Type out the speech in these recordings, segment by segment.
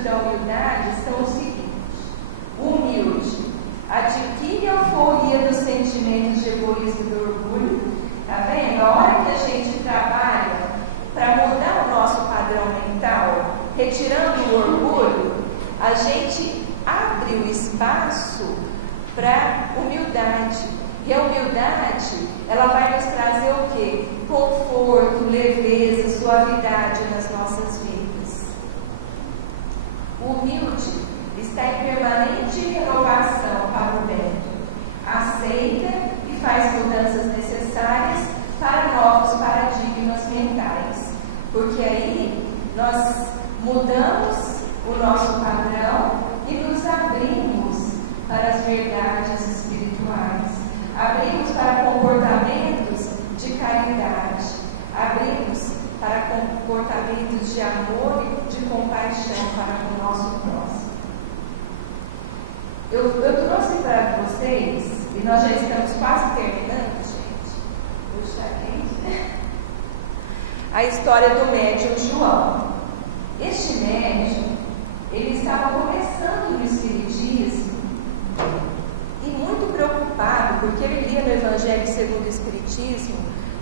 virtudes da humildade são os seguintes: humilde, adquire a euforia dos sentimentos de egoísmo e do orgulho. Tá vendo? A hora que a gente trabalha para mudar o nosso padrão mental, retirando o orgulho, a gente abre o espaço para humildade. E a humildade, ela vai nos trazer o quê? Conforto, leveza, suavidade nas nossas vidas. O humilde está em permanente renovação para o bem. Aceita e faz mudanças necessárias para novos paradigmas mentais. Porque aí nós mudamos o nosso padrão e nos abrimos para as verdades espirituais. Abrimos para comportamentos de caridade. Abrimos para comportamentos de amor e de compaixão para com o nosso próximo. Eu trouxe para vocês, e nós já estamos quase terminando, gente. Puxa, gente. A história do médium João. Este médium, ele estava começando no Espiritismo e muito preocupado, porque ele lia no Evangelho segundo o Espiritismo,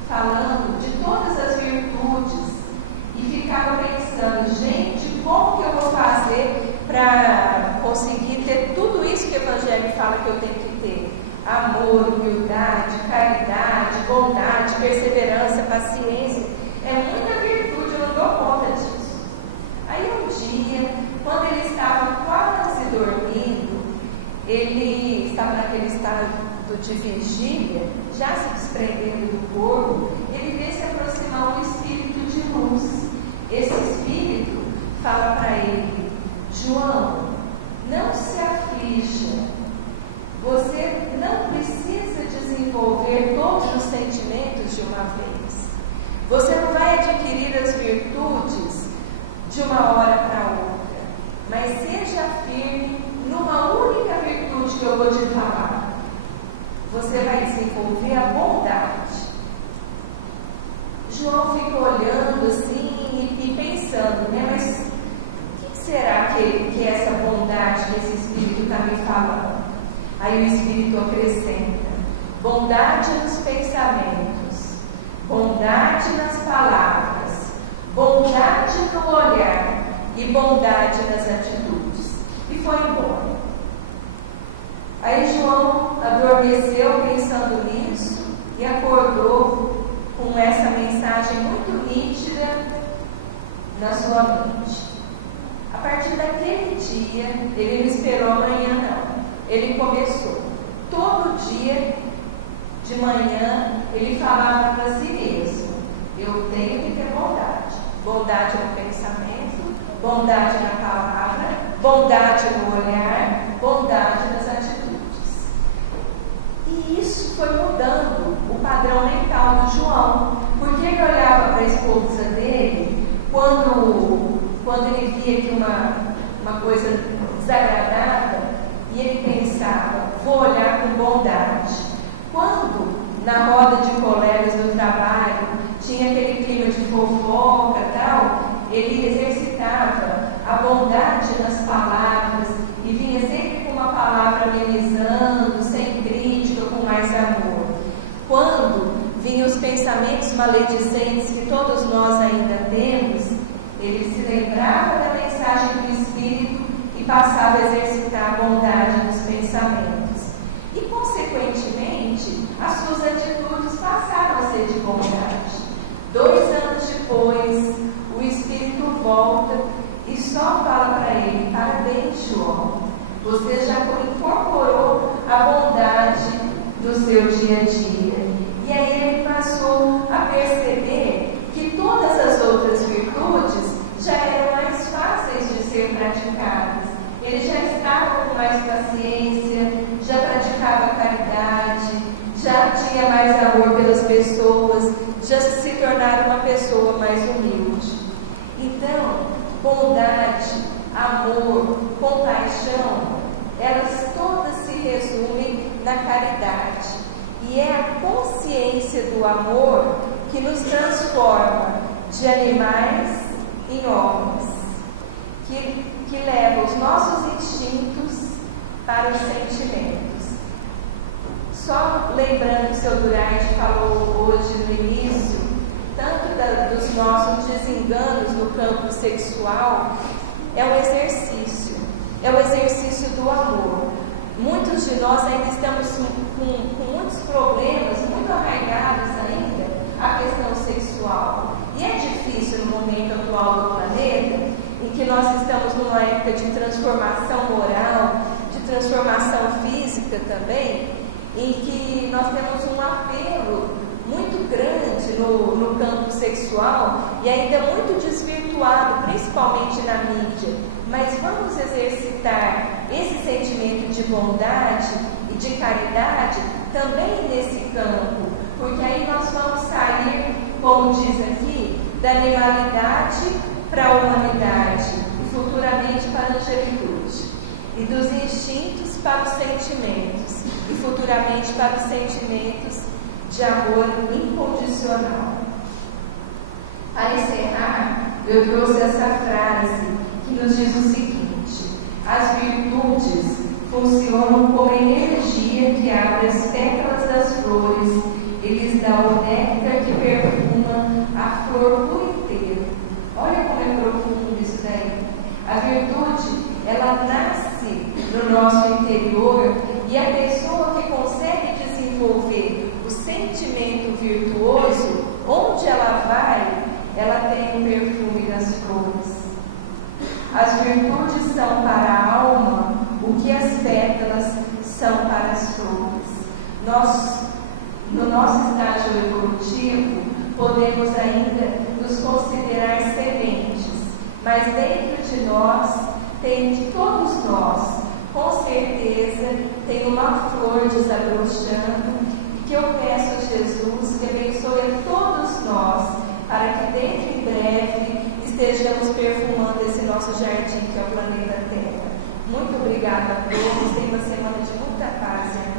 falando de todas as virtudes, e ficava pensando, gente, como que eu vou fazer para conseguir ter tudo isso que o Evangelho fala que eu tenho que ter? Amor, humildade, caridade, bondade, perseverança, paciência. É muita virtude, eu não dou conta disso. Aí um dia, quando ele estava quase dormindo, ele estava naquele estado de vigília, já se desprendendo do corpo, ele vê se aproximar um espírito de luz. Esse espírito fala para ele: João, não se aflija, você não precisa desenvolver todos os sentimentos de uma vez. Você não vai adquirir as virtudes de uma hora para outra, mas seja firme numa única virtude que eu vou te falar. Você vai desenvolver a bondade. João ficou olhando assim e pensando, né? Mas o que será que é essa bondade que esse Espírito está me falando? Aí o Espírito acrescenta: bondade nos pensamentos, bondade nas palavras, bondade no olhar e bondade nas atitudes. E foi embora. Aí João adormeceu pensando nisso e acordou com essa mensagem muito nítida na sua mente. A partir daquele dia, ele não esperou amanhã não. Ele começou. Todo dia de manhã, ele falava para si mesmo: eu tenho que ter bondade. Bondade no pensamento, bondade na palavra, bondade no olhar, bondade nas atitudes. E isso foi mudando o padrão mental do João, porque ele olhava para a esposa dele, quando ele via que uma coisa desagradável, e ele pensava: vou olhar com bondade. Quando na roda de colegas do trabalho tinha aquele clima de fofoca e tal, ele exercitava a bondade nas palavras e vinha sempre com uma palavra amenizando, sem crítica, com mais amor. Quando vinham os pensamentos maledicentes que todos nós ainda temos, ele se lembrava da mensagem do Espírito e passava a exercitar a bondade nos pensamentos. E, consequentemente, as suas atitudes passaram a ser de bondade. 2 anos depois, o Espírito volta e só fala para ele: parabéns, João, você já incorporou a bondade do seu dia a dia. E aí ele passou a perceber que todas as outras virtudes já eram mais fáceis de ser praticadas. Ele já estava com mais paciência, já praticava caridade, já tinha mais amor pelas pessoas, já se tornara uma pessoa mais humilde. Então, bondade, amor, compaixão, elas todas se resumem na caridade. E é a consciência do amor que nos transforma de animais em homens, que para os sentimentos. Só lembrando que o seu Durante falou hoje no início, tanto dos nossos desenganos no campo sexual, é um exercício do amor. Muitos de nós ainda estamos com muitos problemas, muito arraigados ainda, a questão sexual. E é difícil no momento atual do planeta, em que nós estamos numa época de transformação moral, de transformação física também, em que nós temos um apelo muito grande no campo sexual e ainda muito desvirtuado, principalmente na mídia. Mas vamos exercitar esse sentimento de bondade e de caridade também nesse campo, porque aí nós vamos sair, como diz aqui, da animalidade para a humanidade e futuramente para a angelitude, e dos instintos para os sentimentos e futuramente para os sentimentos de amor incondicional. Para encerrar, eu trouxe essa frase que nos diz o seguinte: as virtudes funcionam como energia que abre as pétalas das flores e lhes dá o néctar que perfuma a flor por inteiro. Olha como é profundo isso daí. A virtude, ela nasce no nosso interior, e a pessoa que consegue desenvolver o sentimento virtuoso, onde ela vai, ela tem o perfume das flores. As virtudes são para a alma o que as pétalas são para as flores. No nosso estágio evolutivo, podemos ainda nos considerar sementes, mas dentro de nós, todos nós, com certeza, tem uma flor desabrochando, que eu peço a Jesus que abençoe a todos nós, para que dentro em breve estejamos perfumando esse nosso jardim que é o planeta Terra. Muito obrigada a todos, tenha uma semana de muita paz e amor.